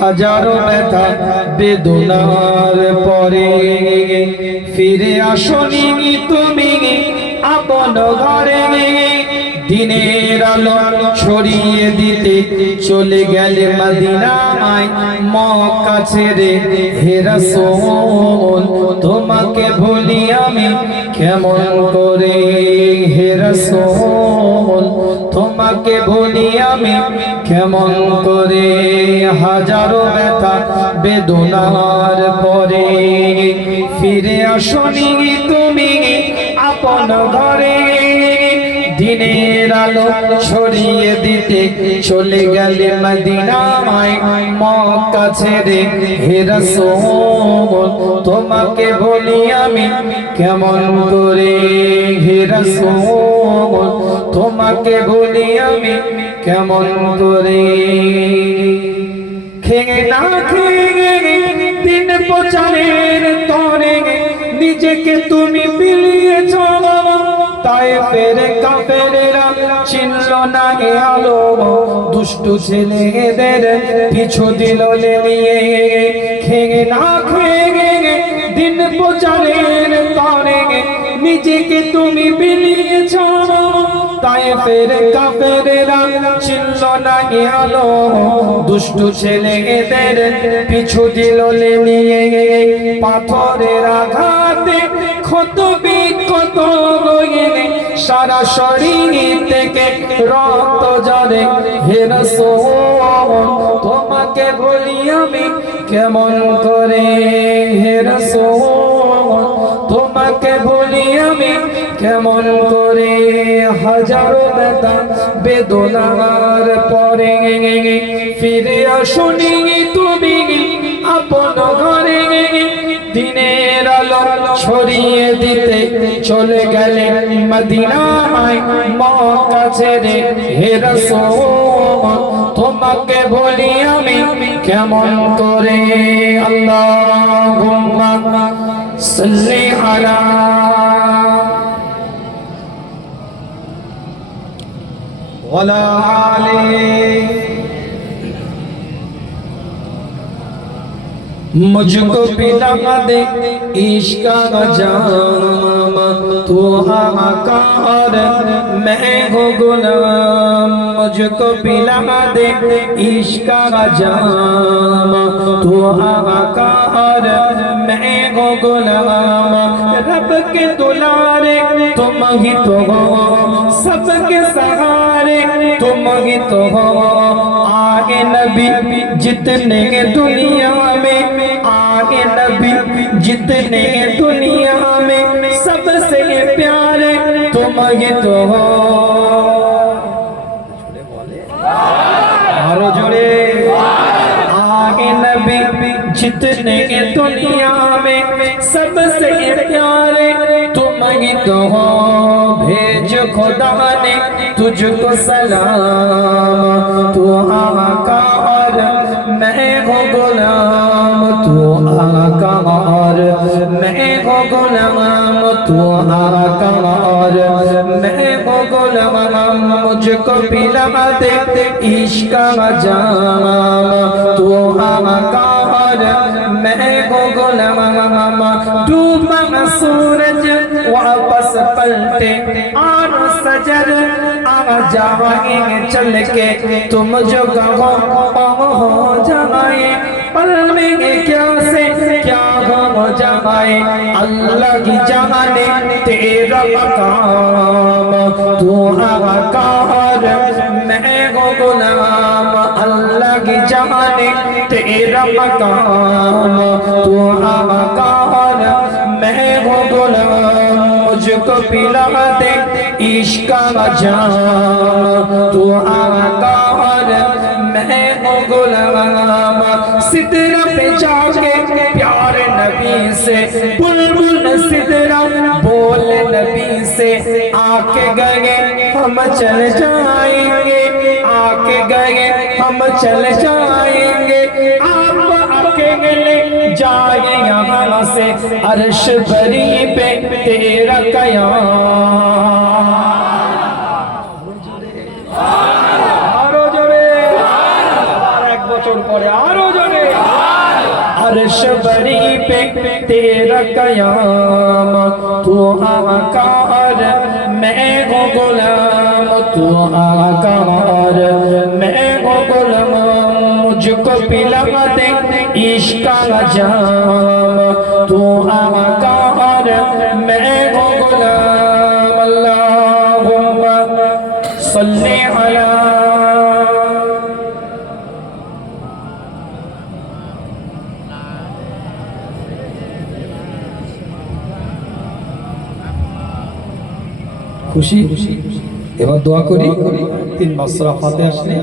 হাজারো ব্যথা বেদনার পরে ফিরে আসনি তুমি আপন ঘরে দিনের আলো ছড়িয়ে দিতে চলে গেলে মদিনায় মক্কা ছেড়ে হে রাসূল তোমাকে ভুলি আমি কেমন করে হে রাসূল তোমাকে ভুলি আমি কেমন করে হাজারো ব্যথা বেদনার পরে ফিরে আসনি তুমি আপন ঘরে দিনের আলো ছড়িয়ে দিতে চলে গেলে মদিনায় মক্কা ছেড়ে হে রাসূল তোমাকে বলি আমি কেমন করে হে রাসূল তোমাকে বলি আমি কেমন করে খেয়ে না খেয়ে দিন প্রচারের তরে নিজেকে তুমি বিলিয়েছ তায়েফের কাফেরেরা চিনল না এ আলো দুষ্টু ছেলেদের পিছু দিল নিয়ে খেয়ে না খেয়ে দিন প্রচারের তরে নিজেকে তুমি বিলিয়েছ তায়েফের কাফেরেরা চিনল না এ আলো দুষ্টু ছেলেদের পিছু দিল নিয়ে পাথরের আঘাতে ক্ষত বিক্ষত সারা শরীর থেকে রক্ত ঝরে হে রাসূল তোমাকে বলি আমি কেমন করে হে রাসূল তোমাকে বলি আমি কেমন করে হাজারো ব্যথা বেদনার পরে ফিরে আসনি তুমি আপন ঘরে দিনের আলো ছড়িয়ে দিতে চলে গেলে মদিনায় মক্কা ছেড়ে হে রাসূল তোমাকে বলি আমি কেমন করে আল্লাহুম্মা সাল্লি আলা ওয়ালা আলি मुझको पिला दे इश्क का जाम तू आकार मैं हो गुलाम मुझको पिला दे इश्क का जाम तू आकार मैं हो गुलाम रब के दुलारे तुम ही तो हो सबके सहारे तुम ही तो हो आगे नबी जितने दुनिया में आगे नबी जितने दुनिया में सबसे प्यारे तुम ही तो हो हरो जोड़े आगे नबी जितने दुनिया में सबसे प्यारे तुम ही तो हो भेज खुदा ने तुझको सलाम तू आका और मैं हो गुलाम तू आका और मैं हो गुलाम तू आका और मैं हो गुलाम मुझको पिला दे इश्क का जाम तू आका और मैं हो गुलाम डूबा सूरज वापस पलटे और सजर आ जाएंगे चल के तुम जो कहो हो जाए पल में क्या से क्या हो जाए अल्लाह की जाने तेरा मकाम तू आकार मैं हो गुलाम अल्लाह की जाने तेरा मकाम तू आकार मैं हो गुलाम मुझको पिला दे इश्क का जाम तू आकार मैं हो गुलाम सिदरा पे जाके प्यारे नबी से बुलबुल सिदरा बोल नबी से आके गए हम चल जाएंगे आके गए हम चल जाएंगे आप अकेले जाए यहाँ से अर्श बरी पे तेरा कयाम বছর পরে আরো জনে अर्श बरी पे तेरा कयाम तू आकार मैं हो गुलाम तू आकार मैं हो गुलाम मुझको पिला दे इश्क का जाम तू आकार मैं हो गुलाम अल्लाहुम्मा सल्ली अला খুশি এবার দোয়া করি 3 মাস রাফাতে আসলে